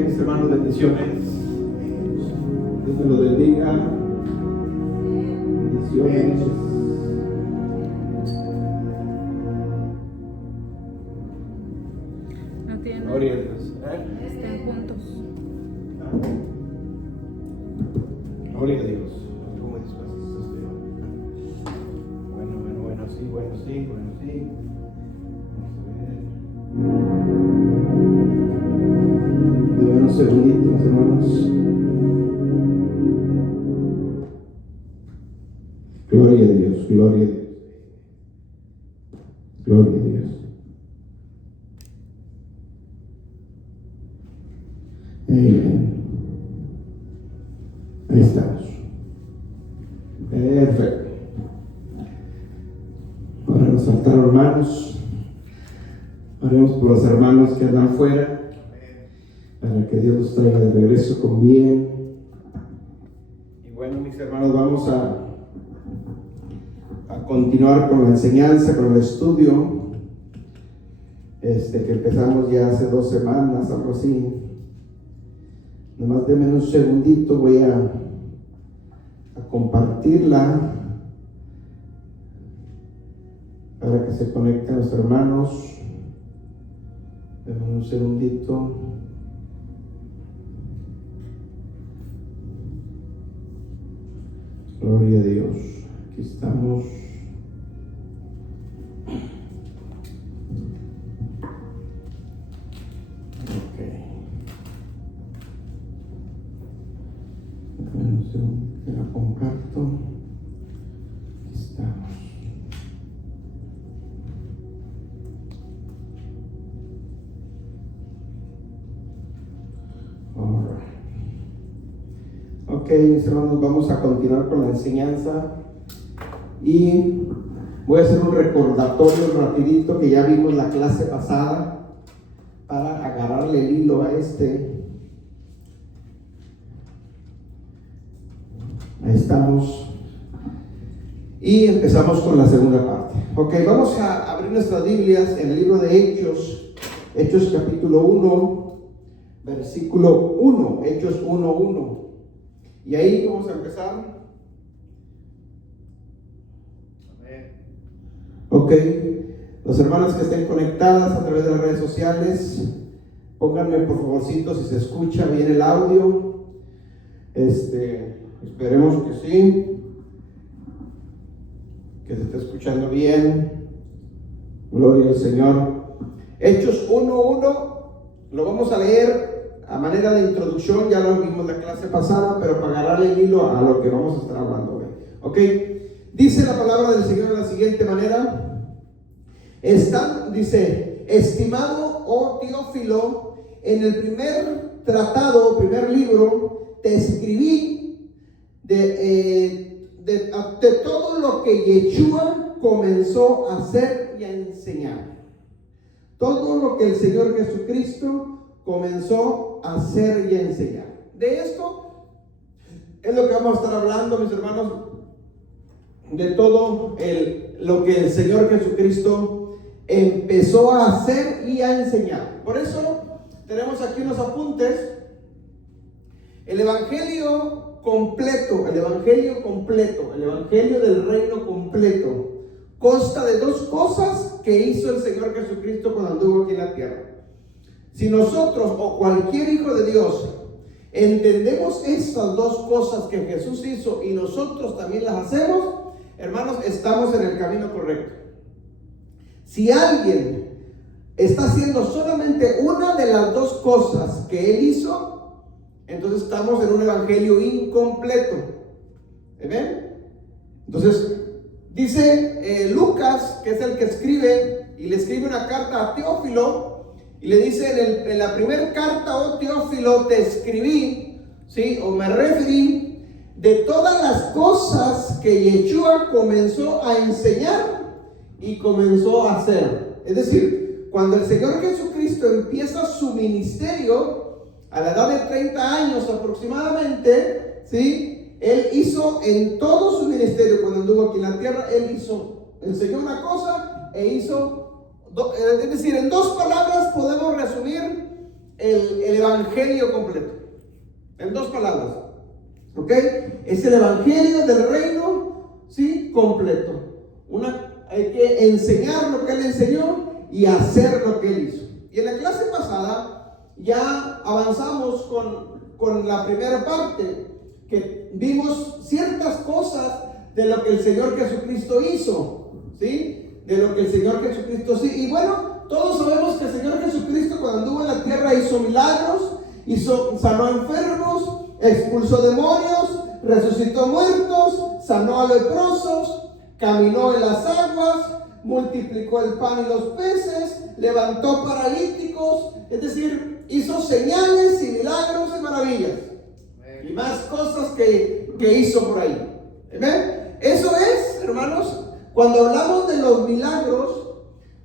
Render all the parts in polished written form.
mis hermanos, bendiciones. Dios me los bendiga. Bendiciones. No tienen. Gloria a Dios. Estén juntos. Gloria a Dios. ¿Cómo dispuestos estoy? Bueno, sí. Vamos a ver. Dame unos segunditos, hermanos. Gloria a Dios. Gloria a Dios. Gloria a Dios. Amén. Ahí estamos. Perfecto. Ahora nos faltaron manos. Oremos por los hermanos que andan fuera, para que Dios los traiga de regreso con bien. Y bueno, mis hermanos, vamos a continuar con la enseñanza, con el estudio que empezamos ya hace 2 semanas, algo así. Nomás denme un segundito, voy a compartirla para que se conecten los hermanos. Denme un segundito. Gloria a Dios. Aquí estamos. Te la comparto. Aquí estamos. Alright. Ok, mis hermanos, vamos a continuar con la enseñanza y voy a hacer un recordatorio rapidito que ya vimos la clase pasada para agarrarle el hilo a Ahí estamos. Y empezamos con la segunda parte. Ok, vamos a abrir nuestras Biblias en el libro de Hechos. Hechos capítulo 1, versículo 1. Hechos 1:1. Y ahí vamos a empezar. Ok, los hermanos que estén conectadas a través de las redes sociales, pónganme por favorcito si se escucha bien el audio. Esperemos que sí, que se esté escuchando bien. Gloria al Señor. Hechos 1:1, lo vamos a leer a manera de introducción, ya lo vimos la clase pasada, pero para agarrarle el hilo a lo que vamos a estar hablando hoy. Ok, dice la palabra del Señor de la siguiente manera. Dice: estimado, oh Teófilo, en el primer tratado, primer libro, te escribí de todo lo que Yeshua comenzó a hacer y a enseñar. Todo lo que el Señor Jesucristo comenzó a hacer y a enseñar. De esto es lo que vamos a estar hablando, mis hermanos, de todo lo que el Señor Jesucristo empezó a hacer y a enseñar. Por eso tenemos aquí unos apuntes. El evangelio completo, el evangelio del reino completo, consta de 2 cosas que hizo el Señor Jesucristo cuando anduvo aquí en la tierra. Si nosotros o cualquier hijo de Dios entendemos estas 2 cosas que Jesús hizo y nosotros también las hacemos, hermanos, estamos en el camino correcto. Si alguien está haciendo solamente una de las 2 cosas que él hizo, entonces estamos en un evangelio incompleto. ¿Ven? Entonces dice Lucas, que es el que escribe, y le escribe una carta a Teófilo, y le dice en la primera carta: oh Teófilo, te escribí, ¿sí? O me referí de todas las cosas que Yeshua comenzó a enseñar y comenzó a hacer. Es decir, cuando el Señor Jesucristo empieza su ministerio a la edad de 30 años aproximadamente, ¿sí? Él hizo en todo su ministerio, cuando anduvo aquí en la tierra, él enseñó una cosa e hizo, es decir, en 2 palabras podemos resumir el evangelio completo. En dos palabras. ¿Ok? Es el evangelio del reino, ¿sí? Completo. Hay que enseñar lo que Él enseñó y hacer lo que Él hizo. Y en la clase pasada ya avanzamos con la primera parte, que vimos ciertas cosas de lo que el Señor Jesucristo hizo, ¿sí? De lo que el Señor Jesucristo sí. Y bueno, todos sabemos que el Señor Jesucristo cuando anduvo en la tierra hizo milagros, sanó enfermos, expulsó demonios, resucitó muertos, sanó a leprosos, caminó en las aguas, multiplicó el pan y los peces, levantó paralíticos, es decir, hizo señales y milagros y maravillas. Y más cosas que hizo por ahí. ¿Ven? Eso es, hermanos, cuando hablamos de los milagros,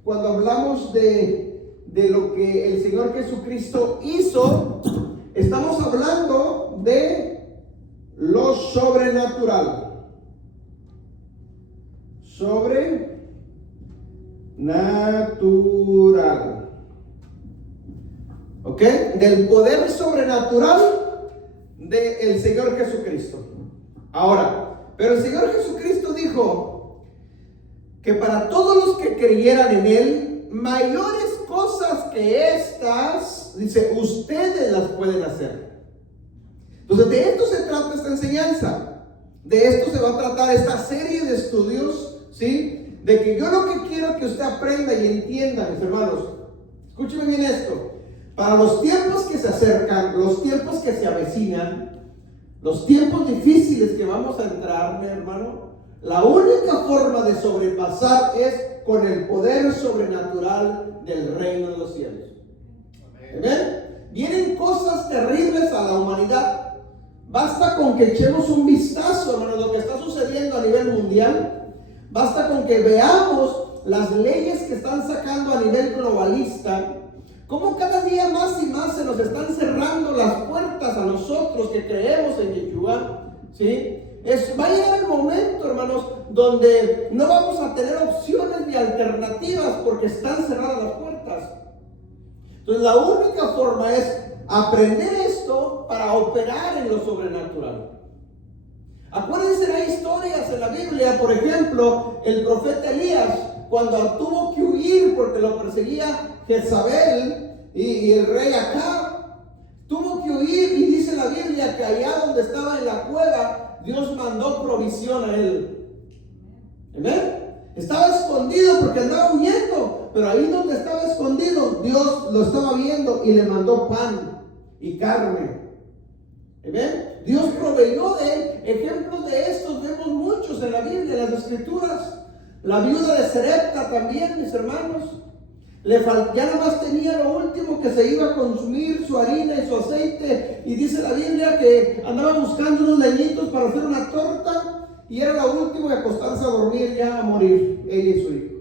cuando hablamos de lo que el Señor Jesucristo hizo, estamos hablando de lo sobrenatural. Sobrenatural. ¿Ok? Del poder sobrenatural del Señor Jesucristo. Ahora, pero el Señor Jesucristo dijo que para todos los que creyeran en Él, mayores cosas que estas, dice, ustedes las pueden hacer. Entonces, de esto se trata esta enseñanza. De esto se va a tratar esta serie de estudios, ¿sí? De que yo lo que quiero que usted aprenda y entienda, mis hermanos, escúcheme bien esto. Para los tiempos que se acercan, los tiempos que se avecinan, los tiempos difíciles que vamos a entrar, mi hermano, la única forma de sobrepasar es con el poder sobrenatural del reino de los cielos. ¿Ven? Vienen cosas terribles a la humanidad. Basta con que echemos un vistazo, hermano, lo que está sucediendo a nivel mundial. Basta con que veamos las leyes que están sacando a nivel globalista. Cómo cada día más y más se nos están cerrando las puertas a nosotros que creemos en Yeshua, ¿sí? Va a llegar el momento, hermanos, donde no vamos a tener opciones ni alternativas porque están cerradas las puertas. Entonces la única forma es aprender esto para operar en lo sobrenatural. Acuérdense, hay historias en la Biblia, por ejemplo, el profeta Elías, cuando tuvo que huir porque lo perseguía Jezabel y el rey Acab, tuvo que huir, y dice la Biblia que allá donde estaba en la cueva, Dios mandó provisión a él. ¿Amén? Estaba escondido porque andaba huyendo, pero ahí donde estaba escondido, Dios lo estaba viendo y le mandó pan y carne. ¿Amén? Dios proveyó de él. Ejemplos de estos vemos muchos en la Biblia, en las Escrituras. La viuda de Serepta también, mis hermanos, ya nada más tenía lo último que se iba a consumir, su harina y su aceite, y dice la Biblia que andaba buscando unos leñitos para hacer una torta, y era lo último de acostarse a dormir, ya a morir, ella y su hijo.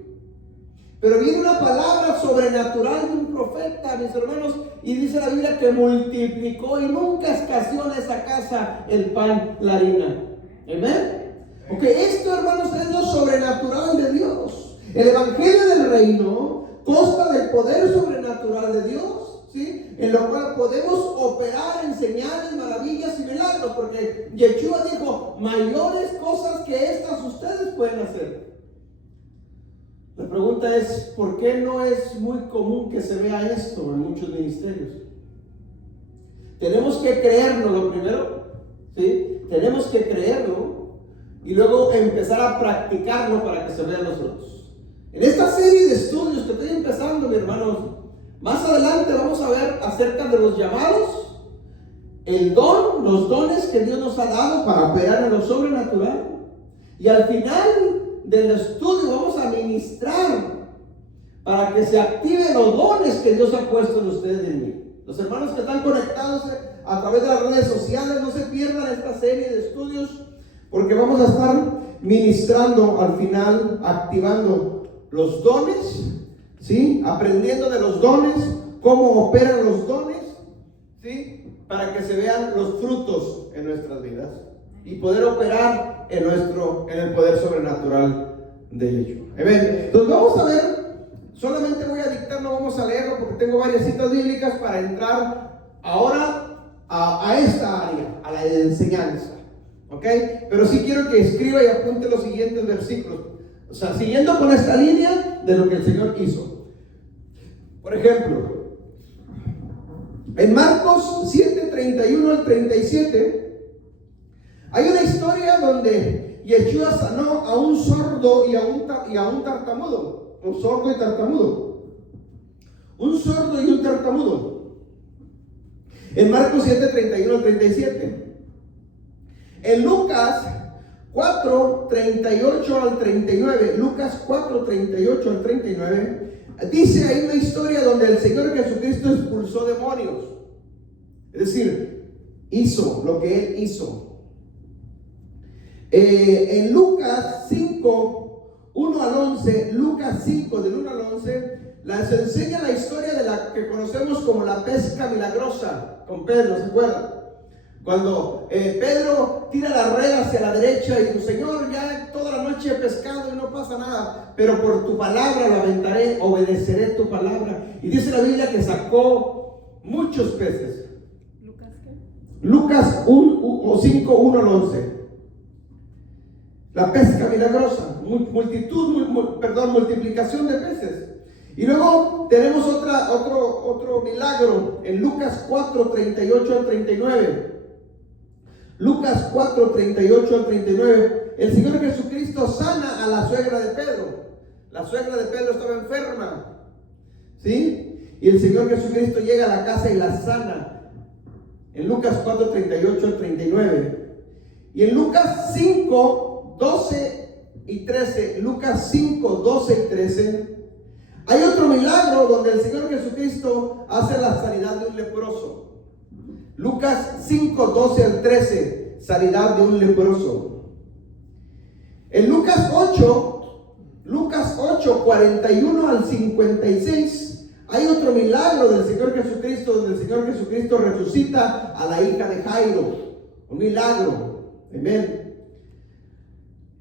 Pero viene una palabra sobrenatural de un profeta, mis hermanos, y dice la Biblia que multiplicó y nunca escaseó en esa casa el pan, la harina. ¿Amén? Ok, esto, hermanos, es lo sobrenatural de Dios. El evangelio del reino consta del poder sobrenatural de Dios, ¿sí? En lo cual podemos operar en señales, maravillas y milagros, porque Yeshua dijo, mayores cosas que estas ustedes pueden hacer. La pregunta es, ¿por qué no es muy común que se vea esto en muchos ministerios? Tenemos que creerlo lo primero, ¿sí? Tenemos que creerlo y luego empezar a practicarlo para que se vean los frutos. En esta serie de estudios que estoy empezando, mis hermanos, más adelante vamos a ver acerca de los llamados, el don, los dones que Dios nos ha dado para operar en lo sobrenatural. Y al final del estudio vamos a ministrar para que se activen los dones que Dios ha puesto en ustedes y en mí. Los hermanos que están conectados a través de las redes sociales, no se pierdan esta serie de estudios, porque vamos a estar ministrando al final, activando los dones, ¿sí? Aprendiendo de los dones, cómo operan los dones, ¿sí? Para que se vean los frutos en nuestras vidas y poder operar en el poder sobrenatural de Yeshua. Entonces vamos a ver, solamente voy a dictar ahorita no vamos a leerlo porque tengo varias citas bíblicas para entrar ahora a esta área, a la de enseñanza. ¿Ok? Pero sí quiero que escriba y apunte los siguientes versículos. O sea, siguiendo con esta línea de lo que el Señor hizo. Por ejemplo, en Marcos 7, 31 al 37, hay una historia donde Yeshua sanó a un sordo y a un tartamudo. Un sordo y tartamudo. Un sordo y un tartamudo. En Marcos 7, 31 al 37. En Lucas 4, 38 al 39, Lucas 4, 38 al 39, dice ahí una historia donde el Señor Jesucristo expulsó demonios. Es decir, hizo lo que Él hizo. En Lucas 5, 1 al 11, Lucas 5, del 1 al 11, les enseña la historia de la que conocemos como la pesca milagrosa, con Pedro, ¿se acuerdan? Cuando Pedro tira la red hacia la derecha y dice: Señor, ya toda la noche he pescado y no pasa nada, pero por tu palabra lo aventaré, obedeceré tu palabra. Y dice la Biblia que sacó muchos peces. ¿Lucas qué? Lucas 5, 1 al 11. La pesca milagrosa, multiplicación de peces. Y luego tenemos otro milagro en Lucas 4, 38 al 39. Lucas 4, 38 al 39. El Señor Jesucristo sana a la suegra de Pedro. La suegra de Pedro estaba enferma, ¿sí? Y el Señor Jesucristo llega a la casa y la sana. En Lucas 4, 38 al 39. Y en Lucas 5, 12 y 13. Lucas 5, 12 y 13. Hay otro milagro donde el Señor Jesucristo hace la sanidad de un leproso. Lucas 5, 12 al 13, sanidad de un leproso. En Lucas 8, 41 al 56, hay otro milagro del Señor Jesucristo, donde el Señor Jesucristo resucita a la hija de Jairo. Un milagro. Amén.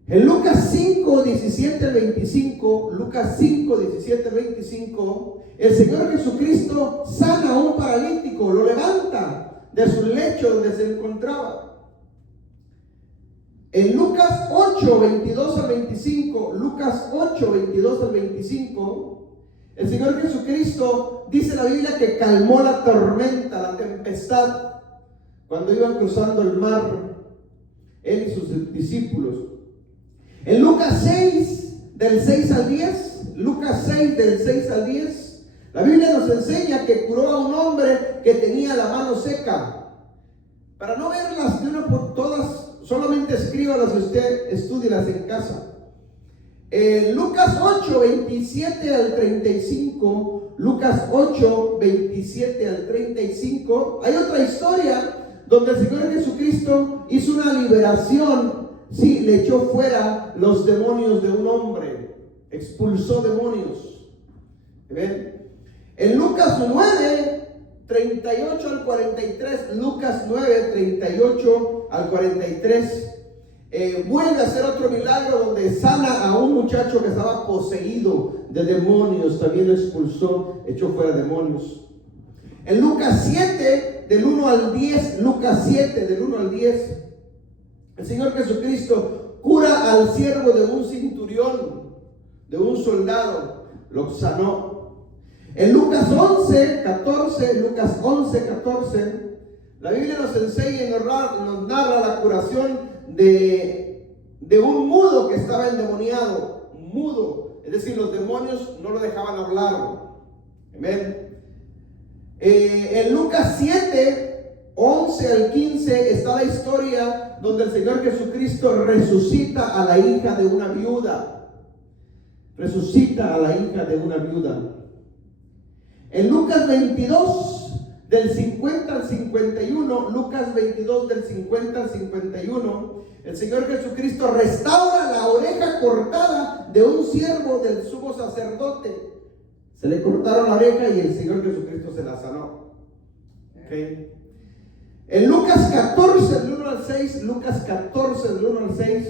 En Lucas 5, 17 al 25, Lucas 5, 17 al 25, el Señor Jesucristo sana a un paralítico, lo levanta de su lecho donde se encontraba. En Lucas 8, 22 al 25, Lucas 8, 22 al 25, el Señor Jesucristo, dice la Biblia, que calmó la tormenta, la tempestad, cuando iban cruzando el mar, Él y sus discípulos. En Lucas 6, del 6 al 10, Lucas 6, del 6 al 10, la Biblia nos enseña que curó a un hombre que tenía la mano seca. Para no verlas de una por todas, solamente escríbalas y usted estúdielas en casa. Lucas 8, 27 al 35, Lucas 8, 27 al 35, hay otra historia donde el Señor Jesucristo hizo una liberación. Sí, le echó fuera los demonios de un hombre, expulsó demonios. ¿Ven? En Lucas 9, 38 al 43, Lucas 9, 38 al 43, vuelve a hacer otro milagro donde sana a un muchacho que estaba poseído de demonios, también lo expulsó, echó fuera demonios. En Lucas 7, del 1 al 10, Lucas 7, del 1 al 10, el Señor Jesucristo cura al siervo de un centurión, de un soldado, lo sanó. En Lucas 11, 14, Lucas 11, 14, la Biblia nos enseña y nos narra la curación de un mudo que estaba endemoniado, mudo, es decir, los demonios no lo dejaban hablar. Amén. En Lucas 7, 11 al 15 está la historia donde el Señor Jesucristo resucita a la hija de una viuda. Resucita a la hija de una viuda. En Lucas 22, del 50 al 51, Lucas 22, del 50 al 51, el Señor Jesucristo restaura la oreja cortada de un siervo del sumo sacerdote. Se le cortaron la oreja y el Señor Jesucristo se la sanó. ¿Okay? En Lucas 14, del 1 al 6, Lucas 14, del 1 al 6,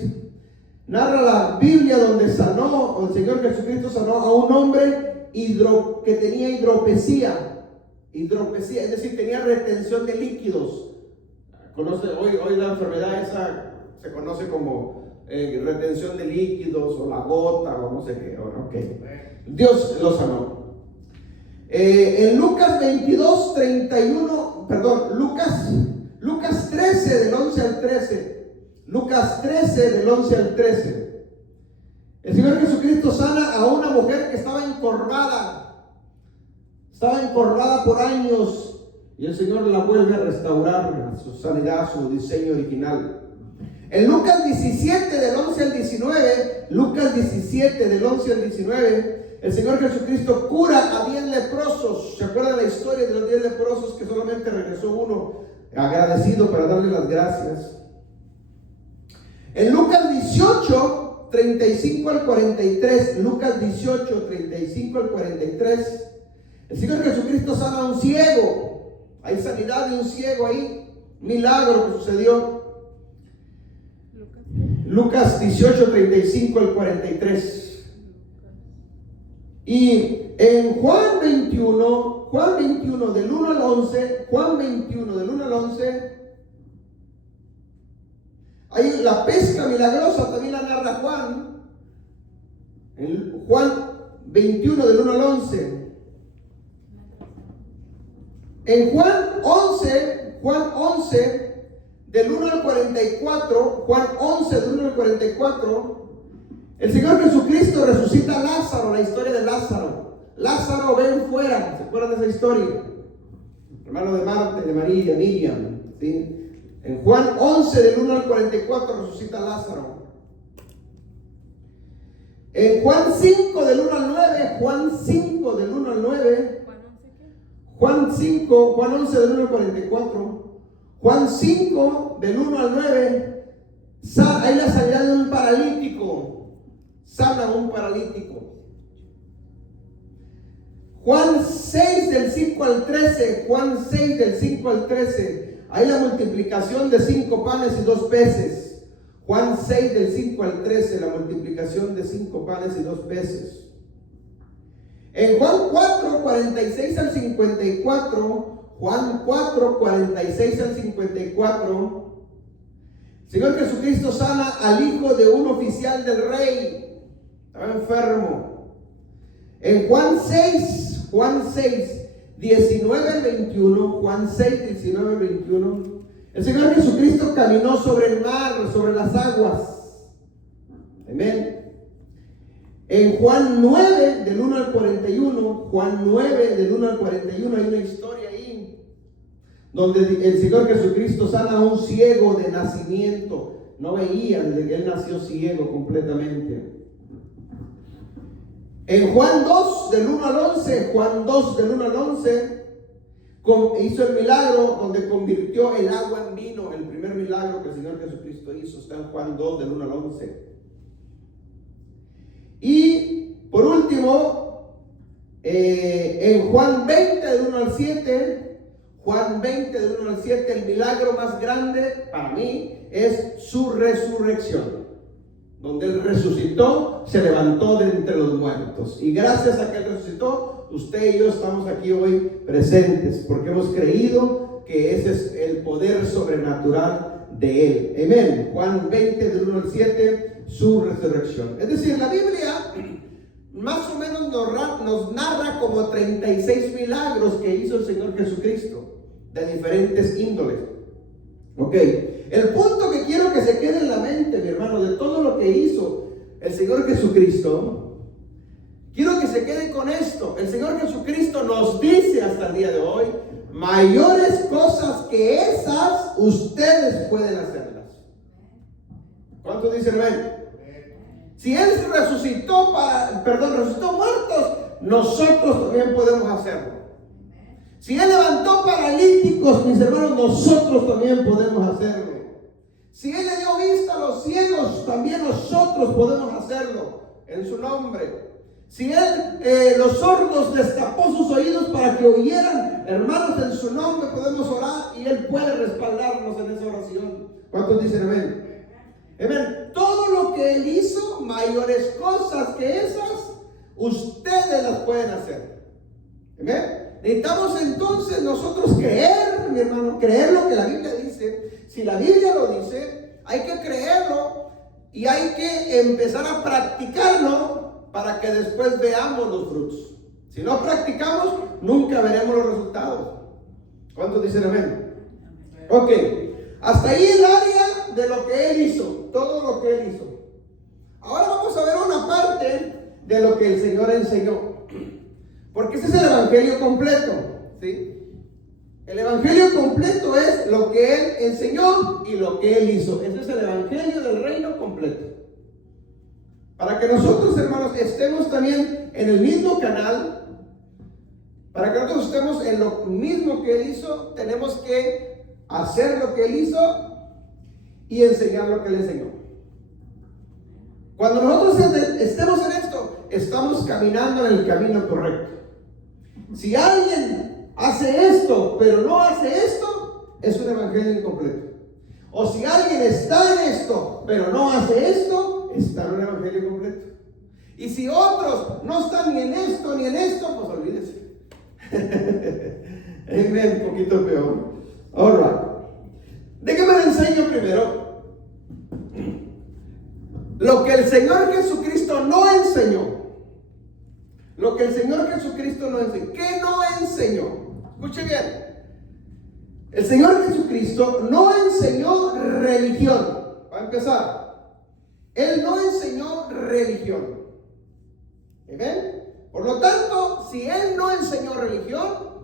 narra la Biblia donde sanó, o el Señor Jesucristo sanó a un hombre que tenía hidropesía, es decir, tenía retención de líquidos. Hoy la enfermedad esa se conoce como retención de líquidos o la gota o no sé qué. Okay. Dios lo sanó. En Lucas 22, 31, perdón, Lucas 13 del 11 al 13. Lucas 13 del 11 al 13. El Señor Jesucristo sana a una mujer que estaba encorvada por años, y el Señor la vuelve a restaurar a su sanidad, a su diseño original. En Lucas 17 del 11 al 19, Lucas 17 del 11 al 19, el Señor Jesucristo cura a 10 leprosos. ¿Se acuerdan la historia de los 10 leprosos que solamente regresó uno agradecido para darle las gracias? En Lucas 18, 35 al 43, Lucas 18, 35 al 43, el Señor Jesucristo sana a un ciego. Hay sanidad de un ciego ahí, milagro que sucedió. Lucas 18, 35 al 43. Y en Juan 21 del 1 al 11, Juan 21 del 1 al 11, hay la pesca milagrosa, también la narra Juan. En Juan 21 del 1 al 11. En Juan 11 del 1 al 44, Juan 11 del 1 al 44, el Señor Jesucristo resucita a Lázaro, la historia de Lázaro. Lázaro ven fuera, ¿se acuerdan de esa historia? Hermano de Marta, de María, Miriam, ¿sí? En Juan 11 del 1 al 44 resucita a Lázaro. En Juan 5 del 1 al 9, Juan 5 del 1 al 9, Juan 11 del 1 al 44, Juan 5 del 1 al 9, hay la sanidad de un paralítico, sana a un paralítico. Juan 6 del 5 al 13, Juan 6 del 5 al 13, hay la multiplicación de 5 panes y 2 peces. Juan 6 del 5 al 13, la multiplicación de 5 panes y 2 peces. En Juan 4, 46 al 54, Juan 4, 46 al 54, el Señor Jesucristo sana al hijo de un oficial del rey, estaba enfermo. En Juan 6, 19 al 21, Juan 6, 19 al 21, el Señor Jesucristo caminó sobre el mar, sobre las aguas. Amén. En Juan 9 del 1 al 41, Juan 9 del 1 al 41, hay una historia ahí donde el Señor Jesucristo sana a un ciego de nacimiento. No veía desde que él nació ciego completamente. En Juan 2 del 1 al 11, Juan 2 del 1 al 11, hizo el milagro donde convirtió el agua en vino. El primer milagro que el Señor Jesucristo hizo está en Juan 2 del 1 al 11. Y por último, en Juan 20 del 1 al 7, Juan 20 del 1 al 7, el milagro más grande para mí es su resurrección. Donde Él resucitó, se levantó de entre los muertos. Y gracias a que Él resucitó, usted y yo estamos aquí hoy presentes, porque hemos creído que ese es el poder sobrenatural de Él. Amén. Juan 20 del 1 al 7, su resurrección. Es decir, la Biblia más o menos nos narra como 36 milagros que hizo el Señor Jesucristo, de diferentes índoles. Ok, el punto que quiero que se quede en la mente, mi hermano, de todo lo que hizo el Señor Jesucristo, quiero que se quede con esto. El Señor Jesucristo nos dice hasta el día de hoy, mayores cosas que esas ustedes pueden hacerlas. ¿Cuántos dicen amén? Si Él resucitó muertos, nosotros también podemos hacerlo. Si Él levantó paralíticos, mis hermanos, nosotros también podemos hacerlo. Si Él le dio vista a los ciegos, también nosotros podemos hacerlo en su nombre. Si Él los sordos destapó sus oídos para que oyeran, hermanos, en su nombre podemos orar y Él puede respaldarnos en esa oración. ¿Cuántos dicen amén? Amén. Todo lo que Él hizo, mayores cosas que esas, Ustedes las pueden hacer. ¿Amén? Necesitamos entonces nosotros creer, mi hermano, creer lo que la Biblia dice. Si la Biblia lo dice, hay que creerlo y hay que empezar a practicarlo para que después veamos los frutos. Si no practicamos, nunca veremos los resultados. ¿Cuántos dicen amén? Ok, hasta ahí el área de lo que Él hizo, todo lo que Él hizo. Ahora vamos a ver una parte de lo que el Señor enseñó. Porque ese es el evangelio completo, ¿sí? El evangelio completo es lo que Él enseñó y lo que Él hizo. Ese es el evangelio del reino completo. Para que nosotros, hermanos, estemos también en el mismo canal, para que nosotros estemos en lo mismo que Él hizo, tenemos que hacer lo que Él hizo y enseñar lo que Él enseñó. Cuando nosotros estemos en esto, estamos caminando en el camino correcto. Si alguien hace esto, pero no hace esto, es un evangelio incompleto. O si alguien está en esto, pero no hace esto, está en un evangelio completo. Y si otros no están ni en esto, pues olvídese. Amén, un poquito peor. All right. Déjame le enseño primero lo que el Señor Jesucristo no enseñó. Lo que el Señor Jesucristo no enseñó. ¿Qué no enseñó? Escuche bien. El Señor Jesucristo no enseñó religión. Para empezar, Él no enseñó religión. ¿Amén? Por lo tanto, si Él no enseñó religión,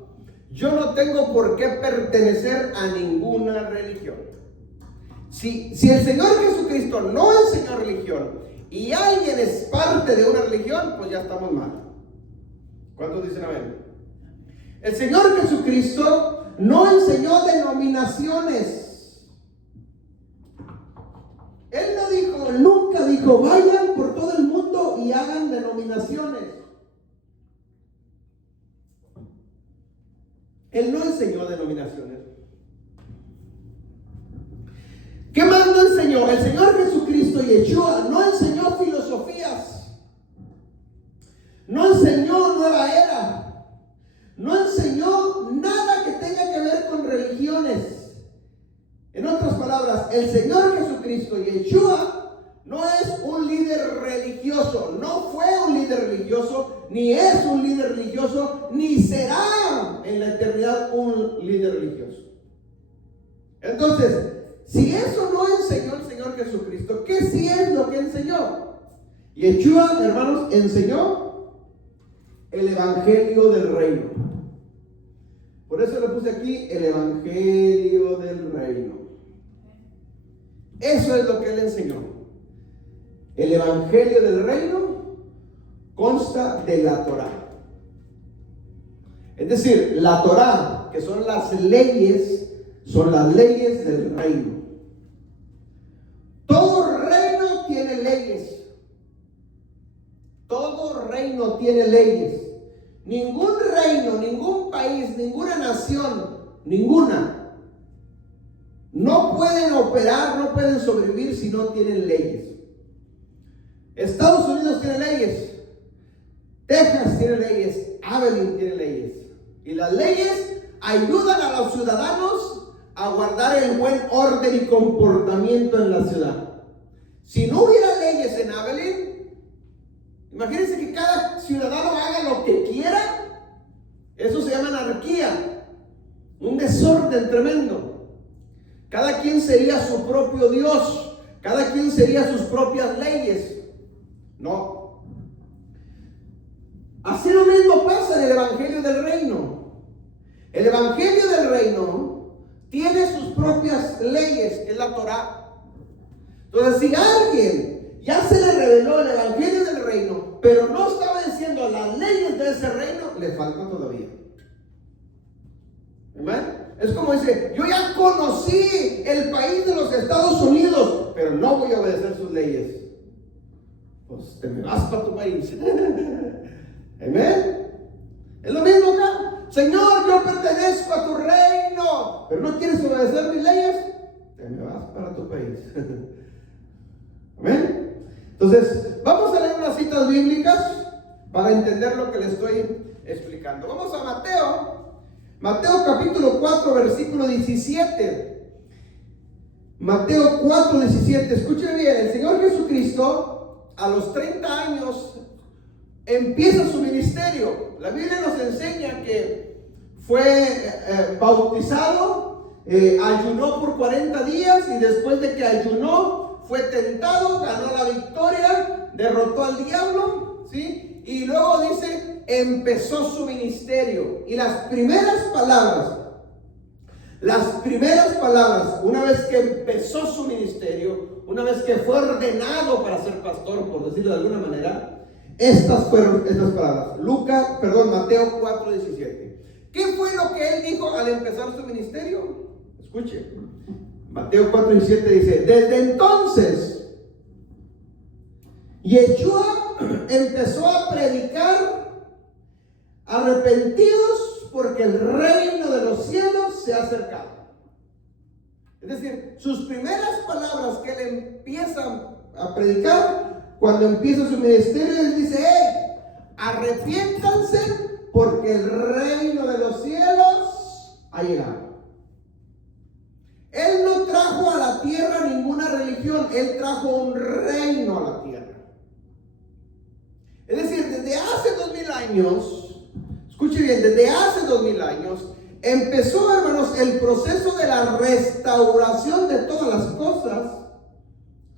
yo no tengo por qué pertenecer a ninguna religión. Si el Señor Jesucristo no enseñó religión y alguien es parte de una religión, pues ya estamos mal. ¿Cuántos dicen amén? El Señor Jesucristo no enseñó denominaciones. Él no dijo, nunca dijo, vayan por todo el mundo y hagan denominaciones. Él no enseñó denominaciones. ¿Qué más no enseñó? El Señor Jesucristo, Yeshua, no enseñó filosofías. No enseñó nueva era. No enseñó nada que tenga que ver con religiones. En otras palabras, el Señor Jesucristo, Yeshua, no es un líder religioso. No fue un líder religioso, ni es un líder religioso, ni será en la eternidad un líder religioso. Entonces, si eso no enseñó el Señor Jesucristo, ¿qué sí es lo que enseñó? Yeshua, hermanos, enseñó el evangelio del reino. Por eso le puse aquí el evangelio del reino. Eso es lo que Él enseñó. El evangelio del reino consta de la Torá. Es decir, la Torá, que son las leyes del reino. Todo reino tiene leyes. Todo reino tiene leyes. Ningún reino, ningún país, ninguna nación, ninguna, no pueden operar, no pueden sobrevivir si no tienen leyes. Estados Unidos tiene leyes. Texas tiene leyes. Abilene tiene leyes. Y las leyes ayudan a los ciudadanos a guardar el buen orden y comportamiento en la ciudad. Si no hubiera leyes en Abilene, imagínense que cada ciudadano haga lo que quiera. Eso se llama anarquía, un desorden tremendo. Cada quien sería su propio Dios, cada quien sería sus propias leyes. No. Así lo mismo pasa en el evangelio del reino. El evangelio del reino tiene sus propias leyes, que es la Torá. Entonces, si a alguien ya se le reveló el evangelio del reino, pero no está obedeciendo las leyes de ese reino, le falta todavía. ¿Amén? Es como dice, yo ya conocí el país de los Estados Unidos, pero no voy a obedecer sus leyes. Pues te me vas para tu país. Amén. Es lo mismo acá. Señor, yo pertenezco a tu reino, pero no quieres obedecer mis leyes, te me vas para tu país. Amén. Entonces, vamos a leer unas citas bíblicas para entender lo que le estoy explicando. Vamos a Mateo capítulo 4, versículo 17. Mateo 4, 17. Escuchen bien, el Señor Jesucristo a los 30 años empieza su ministerio. La Biblia nos enseña que fue bautizado, ayunó por 40 días y después de que ayunó fue tentado, ganó la victoria, derrotó al diablo, ¿sí? Y luego dice, empezó su ministerio. Y las primeras palabras, una vez que empezó su ministerio, una vez que fue ordenado para ser pastor, por decirlo de alguna manera, estas fueron estas palabras. Mateo 4, 17. ¿Qué fue lo que él dijo al empezar su ministerio? Escuche. Mateo 4, 17 dice, desde entonces Yeshua empezó a predicar: arrepentidos porque el reino de los cielos se ha acercado. Es decir, sus primeras palabras que él empieza a predicar, cuando empieza su ministerio, él dice: arrepiéntanse porque el reino de los cielos ha llegado. Él no trajo a la tierra ninguna religión, él trajo un reino a la tierra. Es decir, desde hace 2000 años, escuche bien, desde hace 2000 años, empezó, hermanos, el proceso de la restauración de todas las cosas,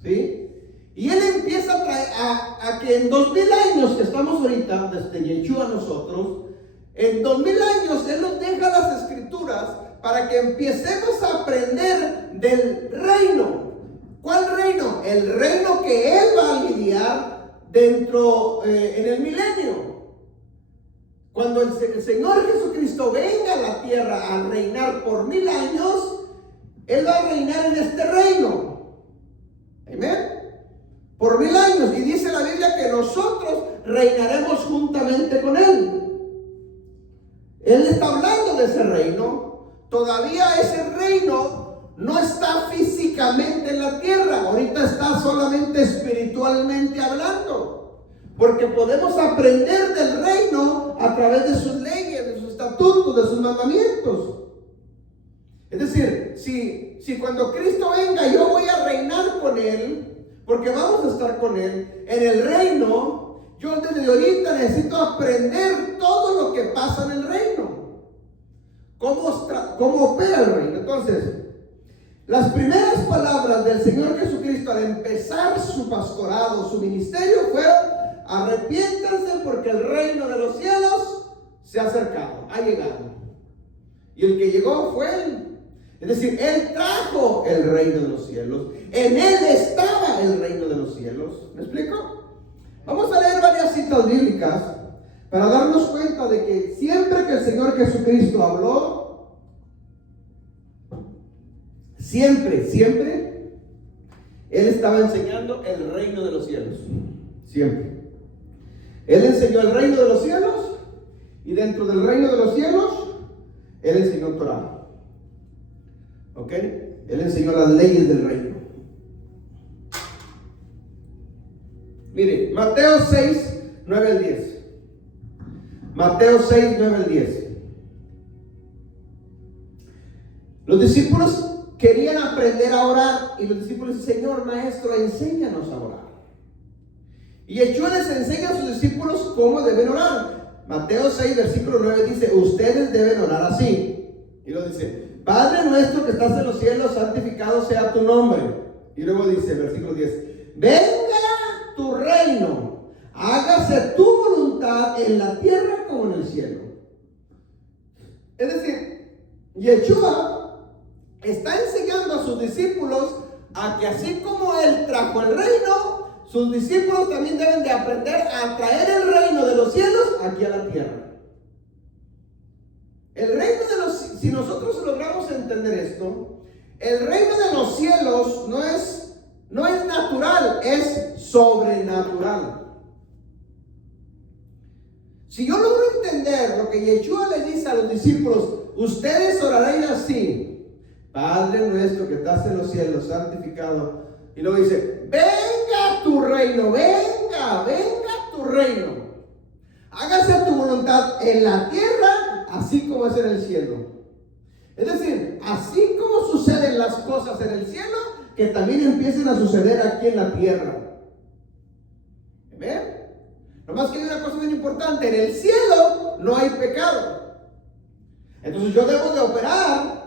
¿sí? Y él empieza a traer a que en 2000 años que estamos ahorita, desde Yeshua a nosotros, en 2000 años él nos deja las escrituras para que empecemos a aprender del reino. ¿Cuál reino? El reino que él va a lidiar dentro, en el milenio. Cuando el Señor Jesucristo venga a la tierra a reinar por 1000 años, él va a reinar en este reino. Amén. Por 1000 años. Y dice la Biblia que nosotros reinaremos juntamente con él. Él está hablando de ese reino. Todavía ese reino no está físicamente en la tierra. Ahorita está solamente espiritualmente hablando. Porque podemos aprender del reino a través de sus leyes, de sus estatutos, de sus mandamientos. Es decir, si cuando Cristo venga yo voy a reinar con él, porque vamos a estar con él en el reino, yo desde ahorita necesito aprender todo lo que pasa en el reino. ¿Cómo opera el reino? Entonces, las primeras palabras del Señor Jesucristo al empezar su pastorado, su ministerio, fueron: arrepiéntanse porque el reino de los cielos se ha acercado, ha llegado. Y el que llegó fue él. Es decir, él trajo el reino de los cielos. En él estaba el reino de los cielos. ¿Me explico? Vamos a leer varias citas bíblicas para darnos cuenta de que siempre que el Señor Jesucristo habló, siempre, él estaba enseñando el reino de los cielos. Siempre. Él enseñó el reino de los cielos, y dentro del reino de los cielos, él enseñó Torah. ¿Ok? Él enseñó las leyes del reino. Mire, Mateo 6, 9 al 10. Mateo 6, 9 al 10. Los discípulos querían aprender a orar, y los discípulos dicen: Señor, maestro, enséñanos a orar. Y Yeshua les enseña a sus discípulos cómo deben orar. Mateo 6, versículo 9 dice: ustedes deben orar así. Y luego dice: Padre nuestro que estás en los cielos, santificado sea tu nombre. Y luego dice, versículo 10: venga tu reino, hágase tu voluntad en la tierra como en el cielo. Es decir, Yeshua está enseñando a sus discípulos a que así como él trajo el reino, sus discípulos también deben de aprender a traer el reino de los cielos aquí a la tierra. El reino de los, si nosotros logramos entender esto, el reino de los cielos no es natural, es sobrenatural. Si yo logro entender lo que Yeshua le dice a los discípulos: ustedes oraréis así: Padre nuestro que estás en los cielos, santificado. Y luego dice: venga tu reino, venga tu reino. hágase tu voluntad en la tierra, así como es en el cielo. Es decir, así como suceden las cosas en el cielo, que también empiecen a suceder aquí en la tierra. ¿Ven? Nomás que hay una cosa bien importante: en el cielo no hay pecado. Entonces yo debo de operar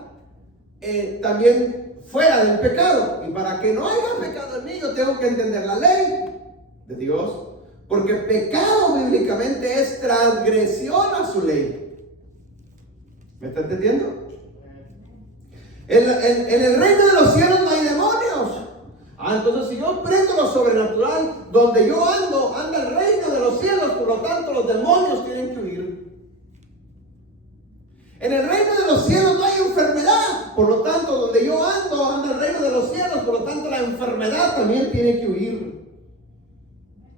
también fuera del pecado. Y para que no haya pecado en mí, yo tengo que entender la ley de Dios. Porque pecado bíblicamente es transgresión a su ley. ¿Me está entendiendo? En el reino de los cielos no hay demonios. Entonces si yo prendo lo sobrenatural, donde yo ando, anda el reino de los cielos. Por lo tanto, los demonios tienen que huir. En el reino de los cielos no hay enfermedad. Por lo tanto, donde yo ando, anda el reino de los cielos. Por lo tanto, la enfermedad también tiene que huir.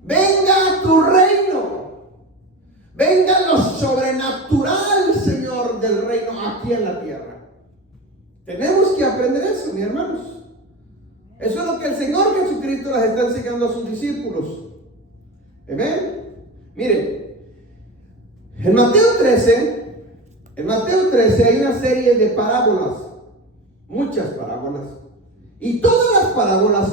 Venga tu reino. Venga lo sobrenatural, Señor, del reino aquí en la tierra. Tenemos que aprender eso, mis hermanos. Eso es lo que el Señor Jesucristo les está enseñando a sus discípulos. ¿Amén? Miren, en Mateo 13 hay una serie de parábolas, muchas parábolas. Y todas las parábolas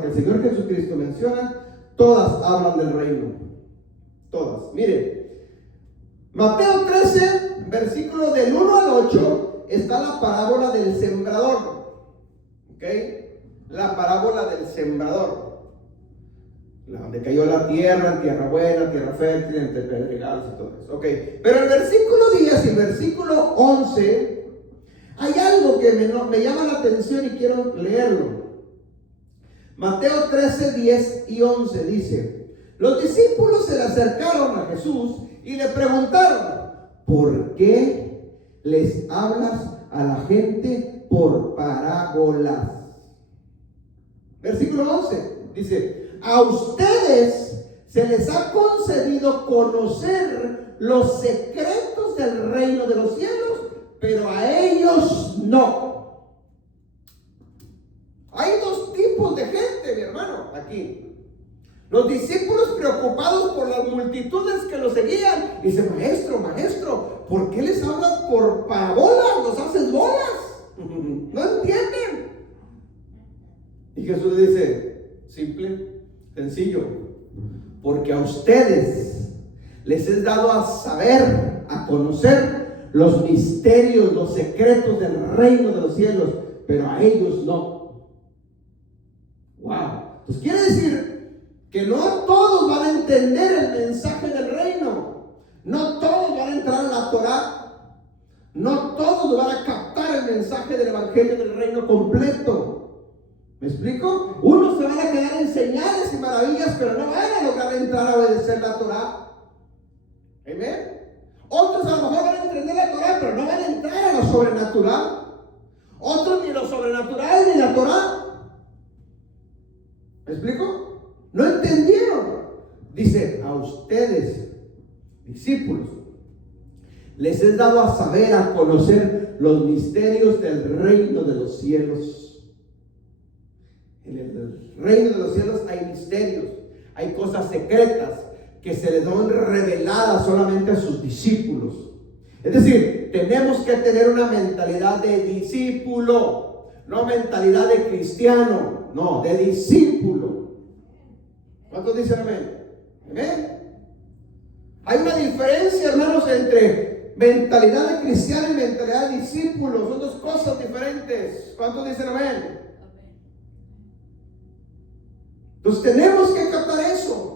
que el Señor Jesucristo menciona, todas hablan del reino. Todas. Miren, Mateo 13, versículo del 1 al 8, está la parábola del sembrador. ¿Ok? La parábola del sembrador. Donde cayó la tierra, tierra buena, tierra fértil, entre pedregales y todo eso. Ok. Pero el versículo 10 y el versículo 11, hay algo que me llama la atención y quiero leerlo. Mateo 13, 10 y 11 dice: los discípulos se le acercaron a Jesús y le preguntaron: ¿por qué les hablas a la gente por parábolas? Versículo 11 dice: a ustedes se les ha concedido conocer los secretos del reino de los cielos, pero a ellos no. Hay dos tipos de gente, mi hermano, aquí. Los discípulos preocupados por las multitudes que los seguían. Dicen: maestro, ¿por qué les hablas por parábolas? ¿Los haces bolas? No entienden. Y Jesús dice: simple, sencillo, porque a ustedes les es dado a saber, a conocer los misterios, los secretos del reino de los cielos, pero a ellos no. Wow. Pues quiere decir que no todos van a entender el mensaje del reino. No todos van a entrar a la Torah. No todos van a captar el mensaje del evangelio del reino completo. ¿Me explico? Unos se van a quedar en señales y maravillas, pero no van a lograr entrar a obedecer la Torah. ¿Amén? Otros a lo mejor van a entender la Torah, pero no van a entrar a lo sobrenatural. Otros ni lo sobrenatural ni la Torah. ¿Me explico? No entendieron. Dice: a ustedes, discípulos, les es dado a saber, a conocer los misterios del reino de los cielos. En el reino de los cielos hay misterios, hay cosas secretas que se les dan reveladas solamente a sus discípulos. Es decir, tenemos que tener una mentalidad de discípulo, no mentalidad de cristiano, no, de discípulo. ¿Cuántos dicen amén? ¿Amén? Hay una diferencia, hermanos, entre mentalidad de cristiano y mentalidad de discípulo. Son dos cosas diferentes. ¿Cuántos dicen amén? Entonces tenemos que captar eso.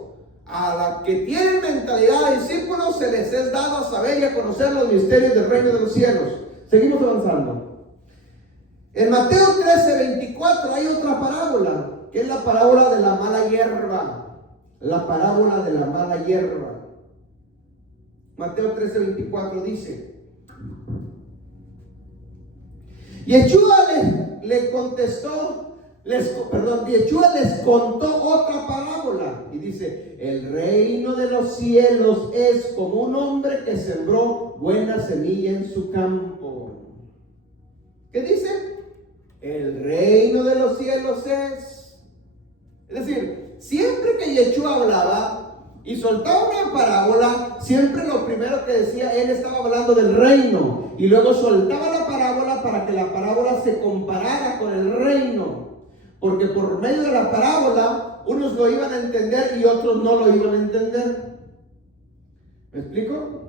A la que tienen mentalidad de discípulos se les es dado a saber y a conocer los misterios del reino de los cielos. Seguimos avanzando. En Mateo 13, 24 hay otra parábola, que es la parábola de la mala hierba. La parábola de la mala hierba. Mateo 13, 24 dice: Yeshua le contestó, Yeshua les contó otra parábola y dice: el reino de los cielos es como un hombre que sembró buena semilla en su campo. ¿Qué dice? El reino de los cielos es decir, siempre que Yeshua hablaba, y soltaba una parábola, siempre lo primero que decía, él estaba hablando del reino, y luego soltaba la parábola para que la parábola se comparara con el reino, porque por medio de la parábola unos lo iban a entender y otros no lo iban a entender. ¿Me explico?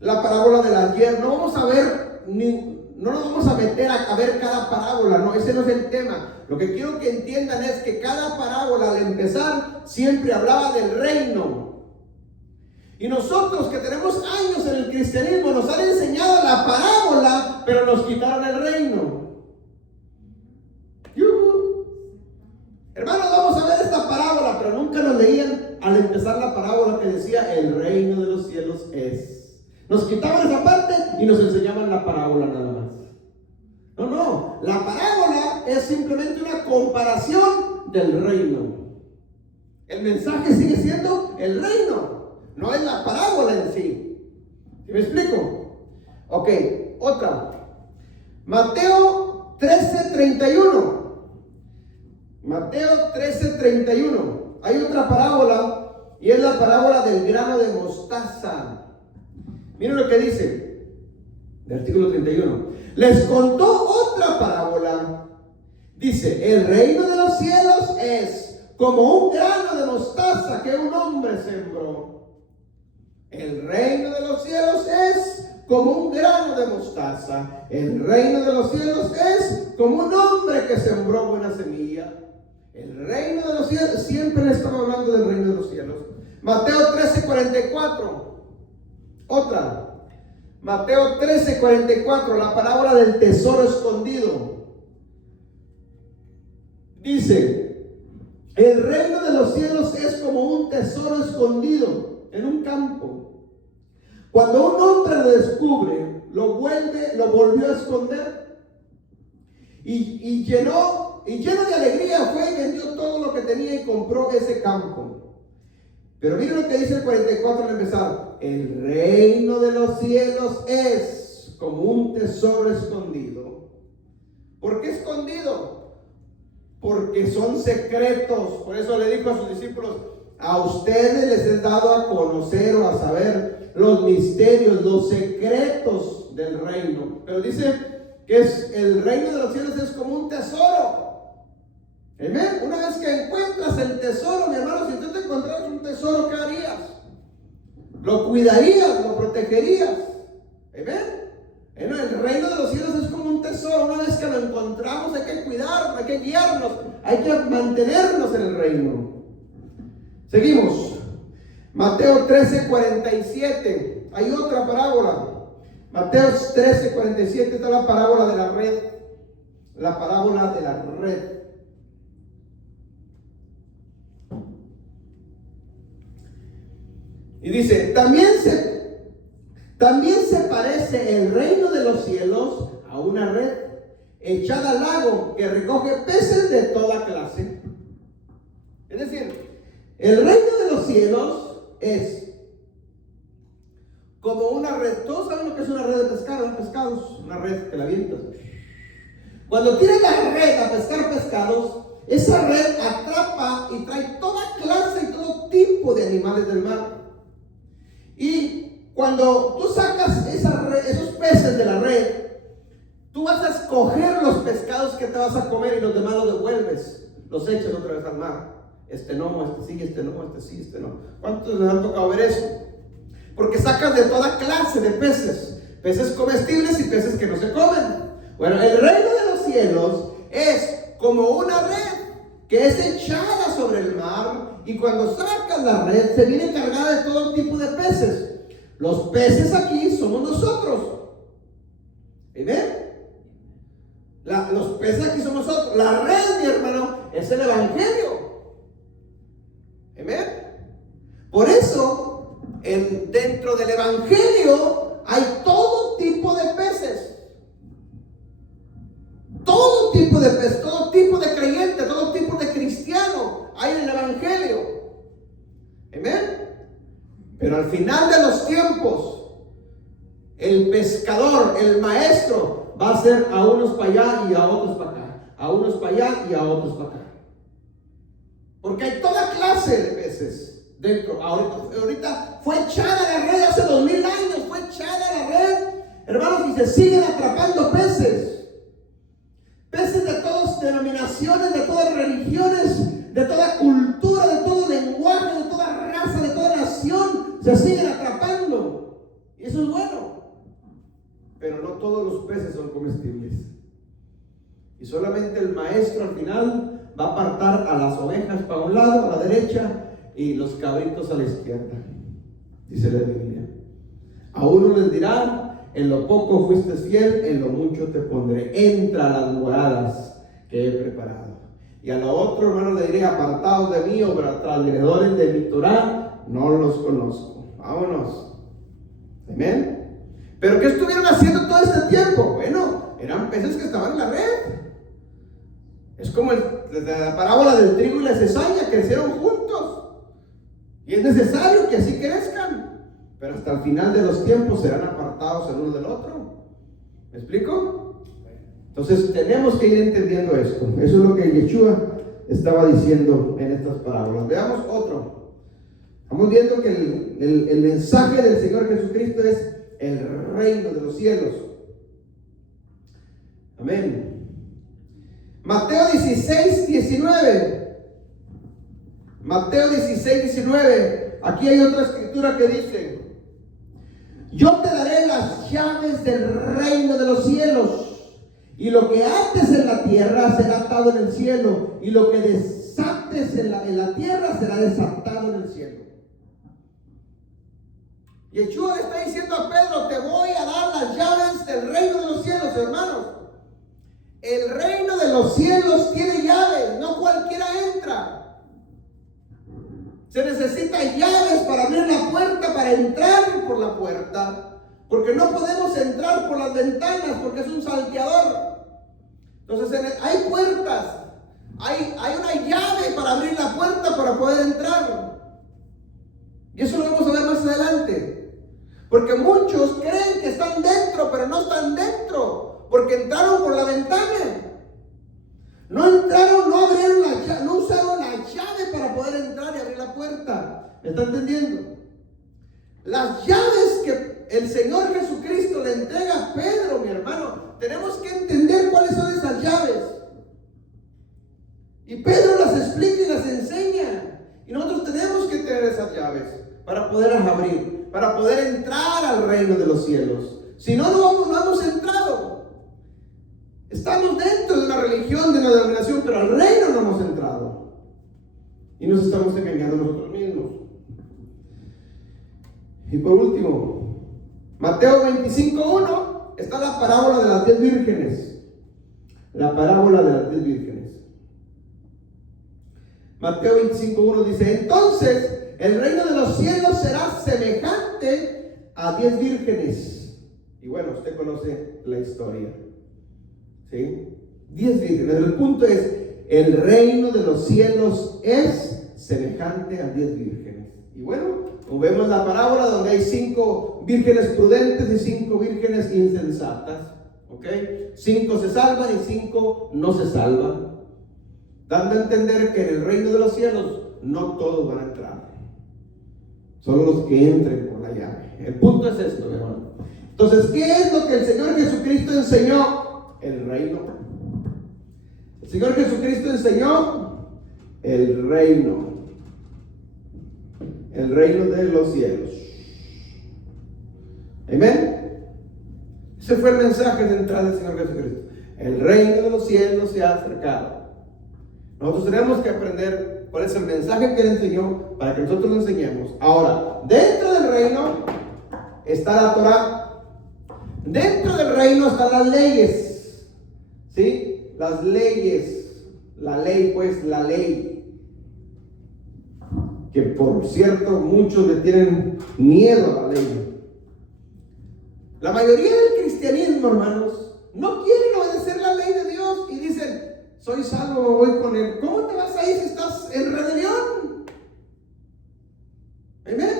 La parábola del ayer, no vamos a ver, no nos vamos a meter a ver cada parábola, no, ese no es el tema. Lo que quiero que entiendan es que cada parábola al empezar siempre hablaba del reino. Y nosotros que tenemos años en el cristianismo nos han enseñado la parábola, pero nos quitaron el reino. Hermanos, vamos a ver esta parábola, pero nunca nos leían al empezar la parábola que decía el reino de los cielos es. Nos quitaban esa parte y nos enseñaban la parábola nada más. No, la parábola es simplemente una comparación del reino. El mensaje sigue siendo el reino, no es la parábola en sí. ¿Sí me explico? Ok, otra. Mateo 13:31. Mateo 13:31. Hay otra parábola y es la parábola del grano de mostaza. Miren lo que dice, versículo 31. Les contó otra parábola. Dice, el reino de los cielos es como un grano de mostaza que un hombre sembró. El reino de los cielos es como un grano de mostaza. El reino de los cielos es como un hombre que sembró buena semilla. El reino de los cielos, siempre le estamos hablando del reino de los cielos. Mateo 13:44. Otra. Mateo 13:44, la parábola del tesoro escondido. Dice, el reino de los cielos es como un tesoro escondido en un campo. Cuando un hombre lo descubre, lo volvió a esconder. Y lleno de alegría fue y vendió todo lo que tenía y compró ese campo. Pero miren lo que dice el 44 al empezar. El reino de los cielos es como un tesoro escondido. ¿Por qué escondido? Porque son secretos. Por eso le dijo a sus discípulos, a ustedes les he dado a conocer o a saber los misterios, los secretos del reino. Pero dice que el reino de los cielos es como un tesoro. Amén. Una vez que encuentras el tesoro, mi hermano, si tú te encontraras un tesoro, ¿qué harías? Lo cuidarías, lo protegerías. Amén. El reino de los cielos es como un tesoro. Una vez que lo encontramos, hay que cuidarlo, hay que guiarnos, hay que mantenernos en el reino. Seguimos. Mateo 13:47. Hay otra parábola. Mateo 13:47 está la parábola de la red. La parábola de la red. Y dice, también se parece el reino de los cielos a una red echada al lago que recoge peces de toda clase. Es decir, el reino de los cielos es como una red. Todos saben lo que es una red de pescados, una red que la avientas. Cuando tiras la red a pescar pescados, esa red atrapa y trae toda clase y todo tipo de animales del mar. Y cuando tú sacas esos peces de la red, tú vas a escoger los pescados que te vas a comer y los demás los devuelves, los echas otra vez al mar. Este no, este sí, este no, este sí, este no. ¿Cuántos les han tocado ver eso? Porque sacas de toda clase de peces, peces comestibles y peces que no se comen. Bueno, el reino de los cielos es como una red que es echada sobre el mar, y cuando sacas la red se viene cargada de todo tipo de peces. Los peces aquí somos nosotros. ¿Ven? Los peces aquí somos nosotros. La red, mi hermano, es el evangelio. ¿Ven? Por eso, dentro del evangelio hay todo tipo de peces. Todo tipo de peces, todo tipo de creyente, todo tipo de cristiano hay en el evangelio. Amén. Pero al final de los tiempos, el pescador, el maestro, va a ser a unos para allá y a otros para acá, a unos para allá y a otros para acá. Porque hay toda clase de peces dentro. Ahorita fue echada la red hace 2000 años, fue echada la red, hermanos, y se siguen atrapando peces. Peces de todas denominaciones, de todas religiones, de toda cultura, de todo lenguaje, de toda raza, de toda nación, se siguen atrapando. Y eso es bueno. Pero no todos los peces son comestibles. Y solamente el maestro al final va a apartar a las ovejas para un lado, a la derecha, y los cabritos a la izquierda. Dice la Biblia. A uno les dirá: en lo poco fuiste fiel, en lo mucho te pondré. Entra a las moradas que he preparado. Y a lo otro, hermano, le diré: apartados de mí, transgresores de mi Torá, no los conozco. Vámonos. Amén. ¿Pero qué estuvieron haciendo todo este tiempo? Bueno, eran peces que estaban en la red. Es como la parábola del trigo y la cizaña, crecieron juntos. Y es necesario que así crezcan. Pero hasta el final de los tiempos serán apartados el uno del otro. ¿Me explico? Entonces tenemos que ir entendiendo esto. Eso es lo que Yeshua estaba diciendo en estas parábolas. Veamos otro. Estamos viendo que el mensaje del Señor Jesucristo es el reino de los cielos. Amén. Mateo 16, 19. Mateo 16, 19. Aquí hay otra escritura que dice: yo te daré las llaves del reino de los cielos, y lo que ates en la tierra será atado en el cielo, y lo que desates en la tierra será desatado en el cielo. Yeshua le está diciendo a Pedro: te voy a dar las llaves del reino de los cielos, hermanos. El reino de los cielos tiene llaves, no cualquiera entra. Se necesita llaves para abrir la puerta, para entrar por la puerta, porque no podemos entrar por las ventanas, porque es un salteador. Entonces hay puertas, hay una llave para abrir la puerta para poder entrar. Y eso lo vamos a ver más adelante, porque muchos creen que están dentro, pero no están dentro, porque entraron por la ventana. No entraron, no abrieron la llave, no usaron la llave para poder entrar y abrir la puerta. ¿Me está entendiendo? Las llaves que el Señor Jesucristo le entrega a Pedro, mi hermano, tenemos que entender cuáles son esas llaves. Y Pedro las explica y las enseña. Y nosotros tenemos que tener esas llaves para poderlas abrir, para poder entrar al reino de los cielos. Si no, no hemos entrado. Estamos dentro de una religión, de una denominación, pero al reino no hemos entrado. Y nos estamos engañando nosotros mismos. Y por último, Mateo 25:1, está la parábola de las 10 vírgenes. La parábola de las 10 vírgenes. Mateo 25:1 dice: entonces el reino de los cielos será semejante a 10 vírgenes. Y bueno, usted conoce la historia. ¿Sí? 10 vírgenes. El punto es: el reino de los cielos es semejante a 10 vírgenes. Y bueno, vemos la parábola donde hay 5 vírgenes prudentes y 5 vírgenes insensatas. ¿Ok? 5 se salvan y 5 no se salvan, dando a entender que en el reino de los cielos no todos van a entrar, solo los que entren por la llave. El punto es esto, hermano. Entonces, ¿qué es lo que el Señor Jesucristo enseñó? El reino. El Señor Jesucristo enseñó el reino de los cielos. Amén. Ese fue el mensaje de entrada del Señor Jesucristo. El reino de los cielos se ha acercado. Nosotros tenemos que aprender cuál es el mensaje que Él enseñó para que nosotros lo enseñemos. Ahora, dentro del reino está la Torá. Dentro del reino están las leyes. ¿Sí? Las leyes. La ley, pues, la ley. Que por cierto, muchos le tienen miedo a la ley. La mayoría del cristianismo, hermanos, no quieren obedecer la ley de Dios y dicen: soy salvo, voy con Él. ¿Cómo te vas a ir si estás en rebelión? ¿Amén?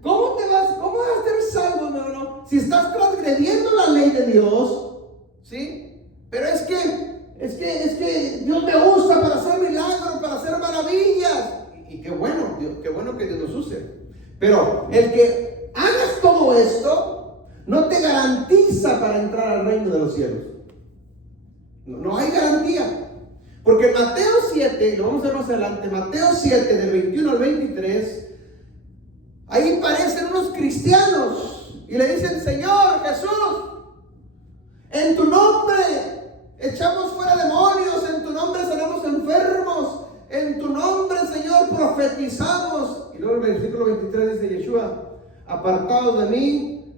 ¿Cómo vas a ser salvo, hermano, si estás transgrediendo la ley de Dios? ¿Sí? Pero es que Dios me usa para hacer milagros, para hacer maravillas. todo esto, no te garantiza para entrar al reino de los cielos. No hay garantía. Porque en Mateo 7, lo vamos a ver más adelante, Mateo 7, del 21 al 23, ahí parecen unos cristianos y le dicen: Señor Jesús, en tu nombre echamos fuera demonios, en tu nombre sanamos enfermos, en tu nombre, Señor, profetizamos. Y luego el versículo 23 dice Yeshua: apartados de mí,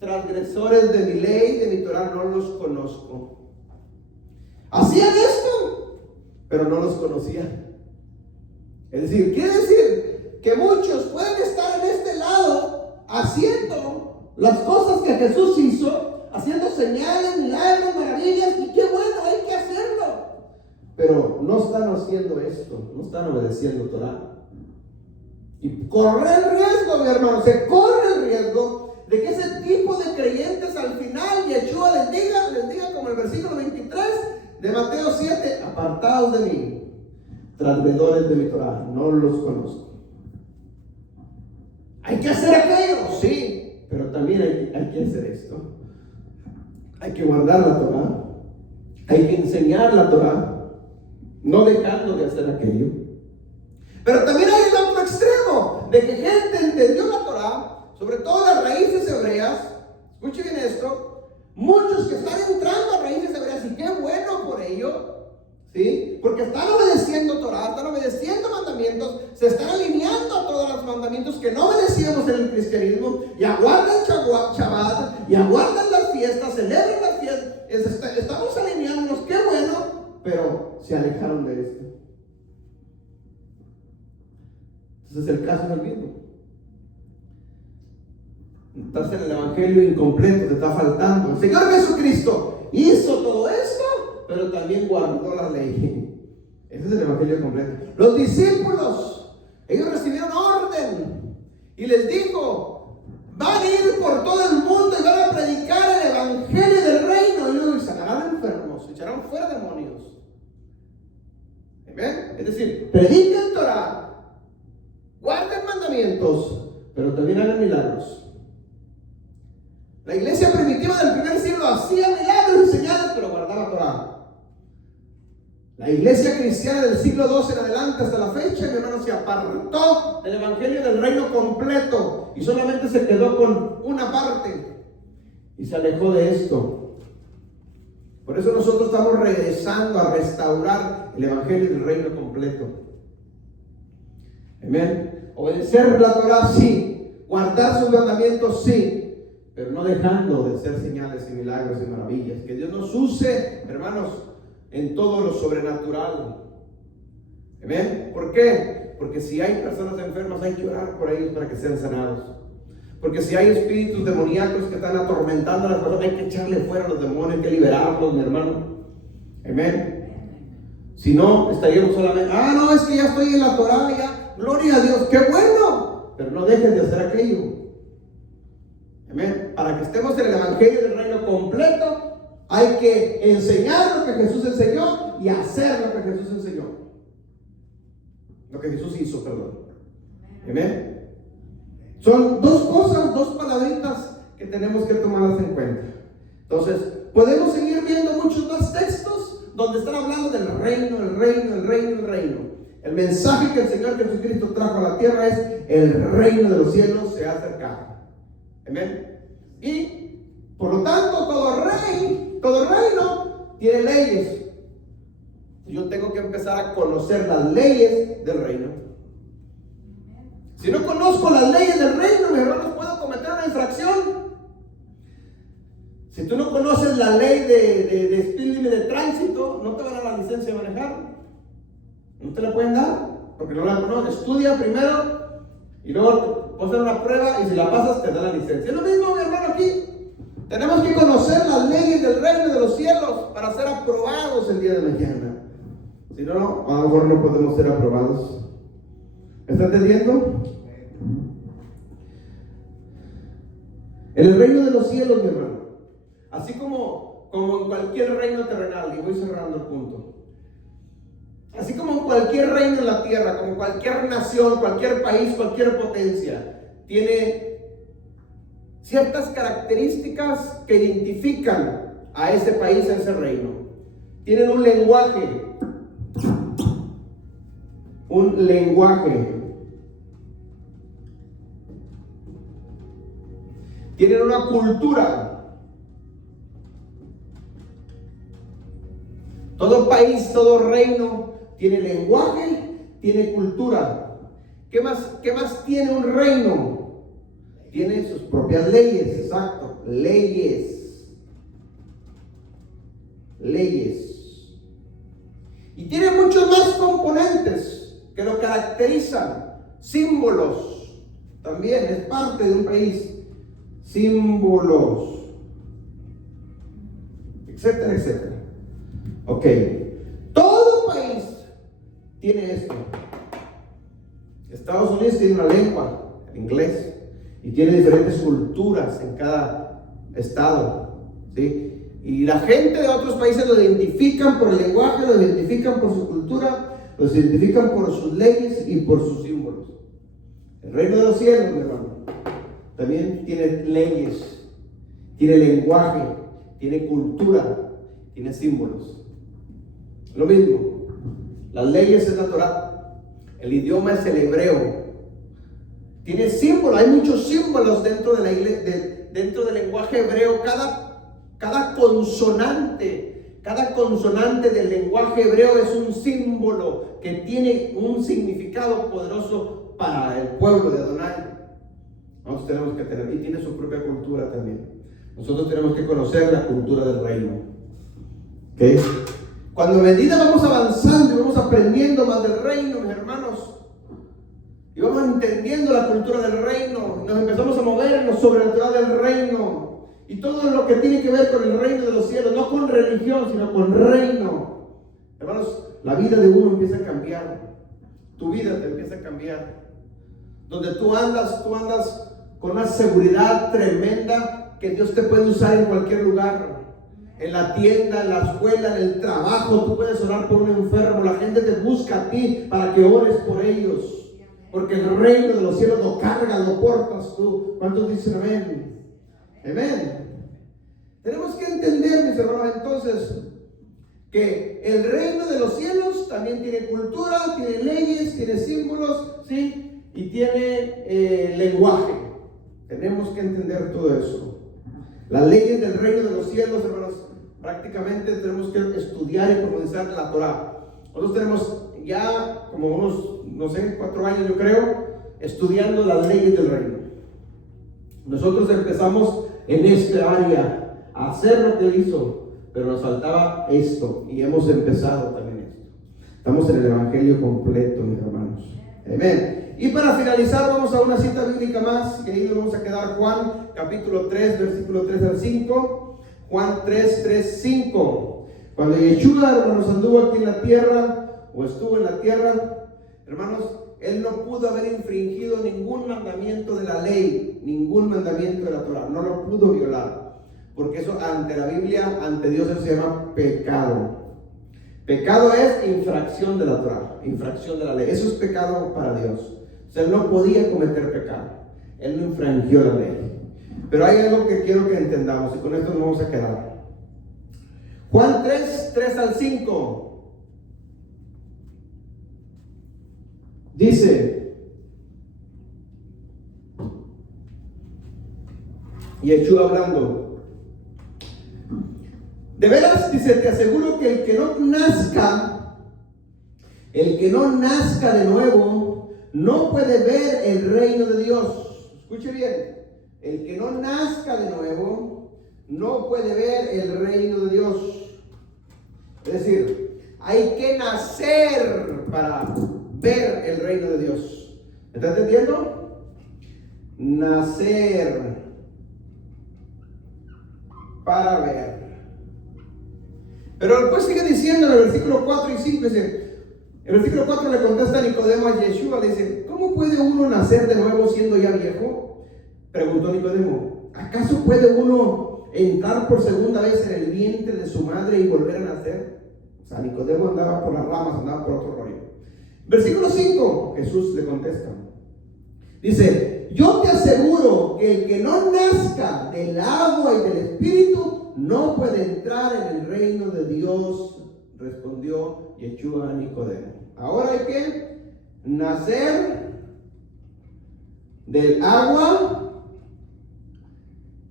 transgresores de mi ley, de mi Torah, no los conozco. Hacían esto, pero no los conocían. Es decir, quiere decir que muchos pueden estar en este lado haciendo las cosas que Jesús hizo, haciendo señales, milagros, maravillas, y qué bueno, hay que hacerlo. Pero no están haciendo esto, no están obedeciendo Torah. Y corre el riesgo, mi hermano, se corre el riesgo de que ese tipo de creyentes al final Yeshua les diga como el versículo 23 de Mateo 7: apartados de mí, transgresores de mi Torah, no los conozco. Hay que hacer aquello, sí, pero también hay que hacer esto. Hay que guardar la Torah, hay que enseñar la Torah, no dejando de hacer aquello. Pero también hay el otro extremo, de que gente entendió la Torah, sobre todo las raíces hebreas. Escuche bien esto. Muchos que están entrando a raíces hebreas, y qué bueno por ello, ¿sí? Porque están obedeciendo Torah, están obedeciendo mandamientos, se están alineando a todos los mandamientos que no obedecíamos en el cristianismo, y aguardan Shabbat, y aguardan las fiestas, celebran las fiestas. Estamos alineándonos, qué bueno, pero se alejaron de esto. Entonces el caso es el mismo. Estás en el evangelio incompleto, te está faltando. El Señor Jesucristo hizo todo esto, pero también guardó la ley. Ese es el evangelio completo. Los discípulos, ellos recibieron orden y les dijo: van a ir por todo el mundo y van a predicar el evangelio del reino, y luego sanarán enfermos, echarán fuera demonios. ¿Ven? Es decir, prediquen Torah, guarden mandamientos, pero también hagan milagros. La iglesia primitiva del primer siglo hacía milagros y señales, pero guardaba Torah. La iglesia cristiana del siglo II en adelante hasta la fecha, mi hermano, se apartó del evangelio del reino completo y solamente se quedó con una parte y se alejó de esto. Por eso nosotros estamos regresando a restaurar el evangelio del reino completo. Amén. Obedecer la Torah, sí. Guardar sus mandamientos, sí. Pero no dejando de hacer señales y milagros y maravillas. Que Dios nos use, hermanos, en todo lo sobrenatural. ¿Amén? ¿Por qué? Porque si hay personas enfermas, hay que orar por ellos para que sean sanados. Porque si hay espíritus demoníacos que están atormentando a las personas, hay que echarle fuera a los demonios, hay que liberarlos, mi hermano. Amén. Si no, estaríamos solamente: no, es que ya estoy en la Torah, ya, gloria a Dios, qué bueno. Pero no dejen de hacer aquello. Amén. Para que estemos en el evangelio del reino completo, hay que enseñar lo que Jesús enseñó y hacer lo que Jesús enseñó. Lo que Jesús hizo, perdón. Amén. Son dos cosas, dos palabritas que tenemos que tomarlas en cuenta. Entonces, podemos seguir viendo muchos más textos donde están hablando del reino, el reino, el reino, el reino. El mensaje que el Señor Jesucristo trajo a la tierra es: el reino de los cielos se ha acercado. Amén. Y por lo tanto, todo reino tiene leyes. Yo tengo que empezar a conocer las leyes del reino. Si no conozco las leyes del reino, mis hermanos, puedo cometer una infracción. Si tú no conoces la ley de speed limit de tránsito, no te van a dar la licencia de manejar. No te la pueden dar porque no la conoces. Estudia primero y luego vas a hacer una prueba, y si la pasas te da la licencia. Es lo mismo, mi hermano, aquí. Tenemos que conocer las leyes del reino de los cielos para ser aprobados el día de mañana. Si no, a lo mejor no podemos ser aprobados. ¿Me está entendiendo? En el reino de los cielos, mi hermano, así como en cualquier reino terrenal, y voy cerrando el punto, así como en cualquier reino en la tierra, como cualquier nación, cualquier país, cualquier potencia, tiene ciertas características que identifican a ese país, a ese reino. Tienen un lenguaje. Un lenguaje. Tienen una cultura. Todo país, todo reino tiene lenguaje, tiene cultura. ¿Qué más tiene un reino? Tiene sus propias leyes, exacto, leyes. Y tiene muchos más componentes que lo caracterizan, símbolos, también es parte de un país, símbolos, etcétera, etcétera. Ok, todo país tiene esto. Estados Unidos tiene una lengua, el inglés, y tiene diferentes culturas en cada estado, ¿sí? Y la gente de otros países lo identifican por el lenguaje, lo identifican por su cultura, lo identifican por sus leyes y por sus símbolos. El reino de los cielos, mi hermano, también tiene leyes, tiene lenguaje, tiene cultura, tiene símbolos. Lo mismo, las leyes es la Torá, el idioma es el hebreo. Tiene símbolos, hay muchos símbolos dentro de la iglesia, dentro del lenguaje hebreo. Cada consonante del lenguaje hebreo es un símbolo que tiene un significado poderoso para el pueblo de Adonai. Nosotros tenemos que tener, y tiene su propia cultura también. Nosotros tenemos que conocer la cultura del reino. ¿Okay? Cuando a medida vamos avanzando y vamos aprendiendo más del reino, mis hermanos, y vamos entendiendo la cultura del reino, nos empezamos a mover en lo sobrenatural del reino, y todo lo que tiene que ver con el reino de los cielos, no con religión, sino con reino. Hermanos, la vida de uno empieza a cambiar, tu vida te empieza a cambiar. Donde tú andas con una seguridad tremenda que Dios te puede usar en cualquier lugar. En la tienda, en la escuela, en el trabajo, tú puedes orar por un enfermo. La gente te busca a ti para que ores por ellos. Porque el reino de los cielos lo cargas, lo portas tú. ¿Cuántos dicen amén? Amén. Tenemos que entender, mis hermanos, entonces, que el reino de los cielos también tiene cultura, tiene leyes, tiene símbolos, ¿sí? Y tiene lenguaje. Tenemos que entender todo eso. Las leyes del reino de los cielos, hermanos, prácticamente tenemos que estudiar y profundizar la Torá. Nosotros tenemos ya como unos, 4 años yo creo, estudiando las leyes del reino. Nosotros empezamos en esta área a hacer lo que Él hizo, pero nos faltaba esto y hemos empezado también esto. Estamos en el Evangelio completo, mis hermanos. Amén. Y para finalizar vamos a una cita bíblica más, y ahí nos vamos a quedar Juan capítulo 3, versículo 3 al 5. Juan 3, 5. Cuando Yeshua, hermanos, anduvo aquí en la tierra, o estuvo en la tierra, hermanos, Él no pudo haber infringido ningún mandamiento de la ley, ningún mandamiento de la Torah, no lo pudo violar, porque eso ante la Biblia, ante Dios, eso se llama pecado. Pecado es infracción de la Torah, infracción de la ley, eso es pecado para Dios. O sea, Él no podía cometer pecado, Él no infringió la ley. Pero hay algo que quiero que entendamos, y con esto nos vamos a quedar. Juan 3 al 5. Dice, Yeshua hablando, de veras, dice, te aseguro que el que no nazca de nuevo, no puede ver el reino de Dios. Escuche bien, el que no nazca de nuevo, no puede ver el reino de Dios. Es decir, hay que nacer para ver el reino de Dios. ¿Está entendiendo? Nacer para ver. Pero después sigue diciendo en el versículo 4 y 5, dice, el versículo 4 le contesta a Nicodemo, a Yeshua, le dice, ¿cómo puede uno nacer de nuevo siendo ya viejo? Preguntó Nicodemo, ¿acaso puede uno entrar por segunda vez en el vientre de su madre y volver a nacer? O sea, Nicodemo andaba por las ramas, andaba por otro rollo. Versículo 5, Jesús le contesta. Dice, yo te aseguro que el que no nazca nazca del agua y del Espíritu no puede entrar en el reino de Dios, respondió Yeshua a Nicodemo. Ahora hay que nacer del agua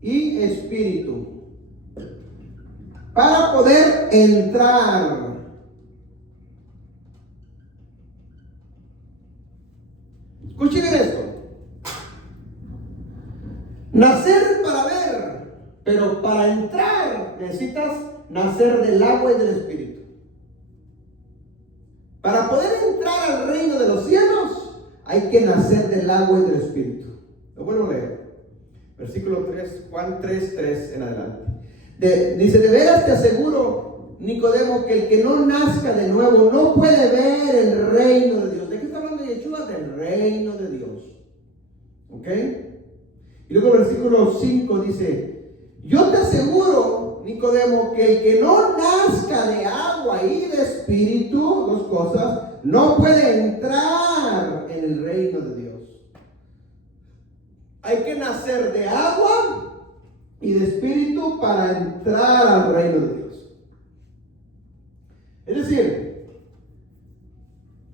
y Espíritu para poder entrar. Escuchen esto. Nacer para ver, pero para entrar necesitas nacer del agua y del Espíritu. Para poder entrar al reino de los cielos hay que nacer del agua y del Espíritu. Lo vuelvo a leer. Versículo 3, Juan 3:3 en adelante. Dice, de veras te aseguro, Nicodemo, que el que no nazca de nuevo no puede ver el reino de Dios. ¿De qué está hablando Yeshua? Del reino de Dios. ¿Ok? Y luego el versículo 5 dice, yo te aseguro, Nicodemo, que el que no nazca de agua y de Espíritu, dos cosas, no puede entrar en el reino de Dios. Hay que nacer de agua y de Espíritu para entrar al reino de Dios. Es decir,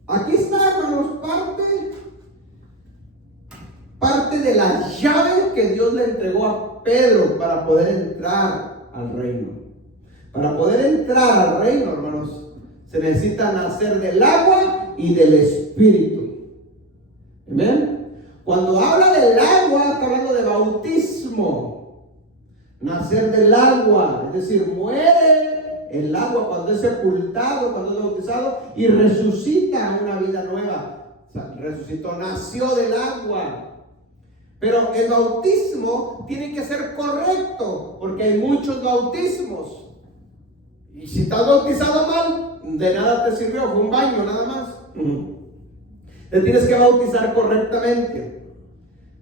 aquí está, hermanos, parte de la llave que Dios le entregó a Pedro para poder entrar al reino. Para poder entrar al reino, hermanos, se necesita nacer del agua y del Espíritu. ¿Amén? Cuando habla del agua, está hablando de bautismo. Nacer del agua, es decir, muere el agua cuando es sepultado, cuando es bautizado, y resucita a una vida nueva. O sea, resucitó, nació del agua. Pero el bautismo tiene que ser correcto, porque hay muchos bautismos. Y si estás bautizado mal, de nada te sirvió, fue un baño nada más. Te tienes que bautizar correctamente.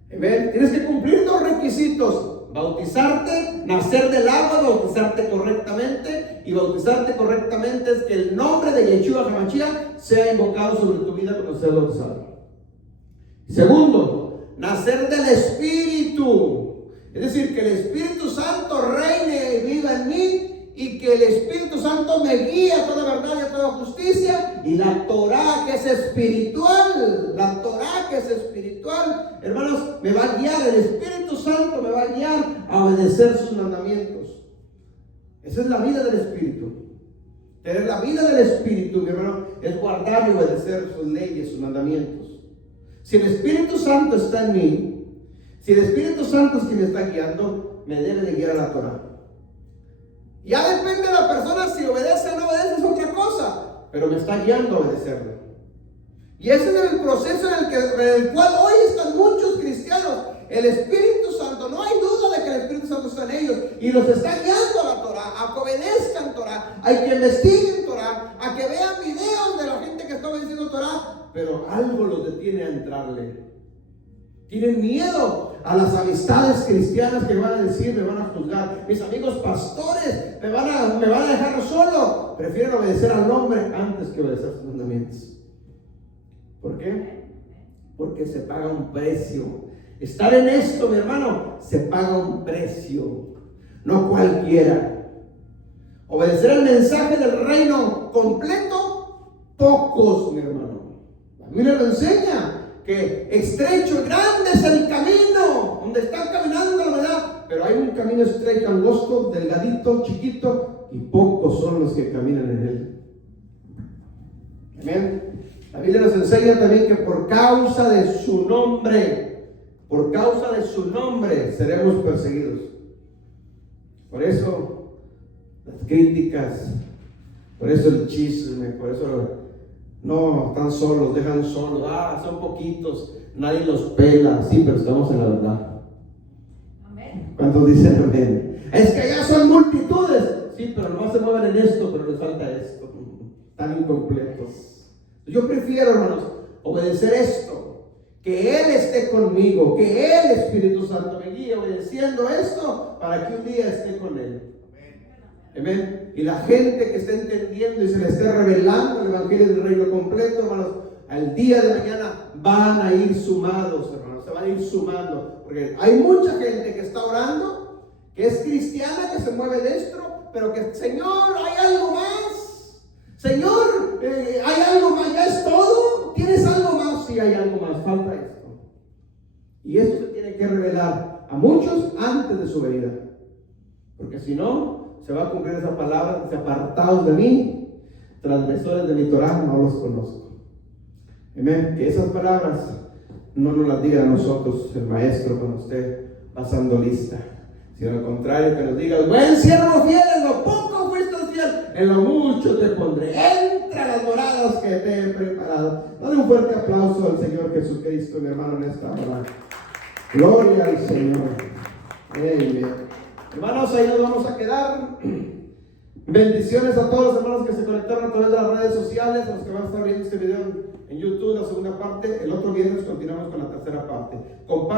¿Ven? Tienes que cumplir dos requisitos: bautizarte, nacer del agua, bautizarte correctamente. Y bautizarte correctamente es que el nombre de Yeshua HaMashiach sea invocado sobre tu vida cuando seas bautizado. Segundo, nacer del Espíritu, es decir, que el Espíritu Santo reine y viva en mí, y que el Espíritu Santo me guíe a toda verdad y a toda justicia, y la Torah que es espiritual, hermanos, me va a guiar, el Espíritu Santo me va a guiar a obedecer sus mandamientos. Esa es la vida del Espíritu. Tener la vida del Espíritu, mi hermano, es guardar y obedecer sus leyes, sus mandamientos. Si el Espíritu Santo está en mí, si el Espíritu Santo es quien me está guiando, me debe de guiar a la Torah. Ya depende de la persona si obedece o no obedece, es otra cosa, pero me está guiando a obedecerlo. Y ese es el proceso en el cual hoy están muchos cristianos. El Espíritu Santo, no hay duda de que el Espíritu Santo está en ellos y los está guiando a la Torah, a que obedezcan Torah, a que investiguen Torah, a que vean videos de la gente que está obedeciendo Torah. Pero algo los detiene a entrarle. Tienen miedo a las amistades cristianas que van a decir, me van a juzgar. Mis amigos pastores me van a dejar solo. Prefieren obedecer al hombre antes que obedecer sus mandamientos. ¿Por qué? Porque se paga un precio. Estar en esto, mi hermano, se paga un precio. No cualquiera. Obedecer el mensaje del reino completo, pocos, mi hermano. La Biblia lo enseña, que estrecho y grande es el camino donde están caminando la verdad, pero hay un camino estrecho, angosto, delgadito, chiquito, y pocos son los que caminan en él. Amén. La Biblia nos enseña también que por causa de su nombre seremos perseguidos. Por eso las críticas, por eso el chisme, por eso no, están solos, dejan solos, son poquitos, nadie los pela. Sí, pero estamos en la verdad. Amén. ¿Cuántos dicen amén? Es que ya son multitudes. Sí, pero nomás se mueven en esto, pero les falta esto. Están incompletos. Yo prefiero, hermanos, obedecer esto, que Él esté conmigo, que Él, Espíritu Santo, me guíe obedeciendo esto para que un día esté con Él. Amén. Y la gente que esté entendiendo y se le esté revelando el Evangelio del Reino completo, hermanos, al día de mañana van a ir sumados, hermanos, se van a ir sumando. Porque hay mucha gente que está orando que es cristiana, que se mueve dentro, pero que, Señor, hay algo más. Señor, hay algo más, ya es todo. ¿Tienes algo más? Sí, hay algo más, falta esto. Y esto se tiene que revelar a muchos antes de su venida. Porque si no, se va a cumplir esa palabra: apartados de mí, transgresores de mi Torah, no los conozco. Amén. Que esas palabras no nos las diga a nosotros el maestro cuando esté pasando lista, sino al contrario, que nos diga: buen siervo fiel, en lo poco fuiste fiel, en lo mucho te pondré, entra a las moradas que te he preparado. Dale un fuerte aplauso al Señor Jesucristo, mi hermano, en esta hora. Gloria al Señor. Amén. Hermanos, ahí nos vamos a quedar. Bendiciones a todos los hermanos que se conectaron a través de las redes sociales, a los que van a estar viendo este video en YouTube, la segunda parte. El otro viernes continuamos con la tercera parte. Comparte.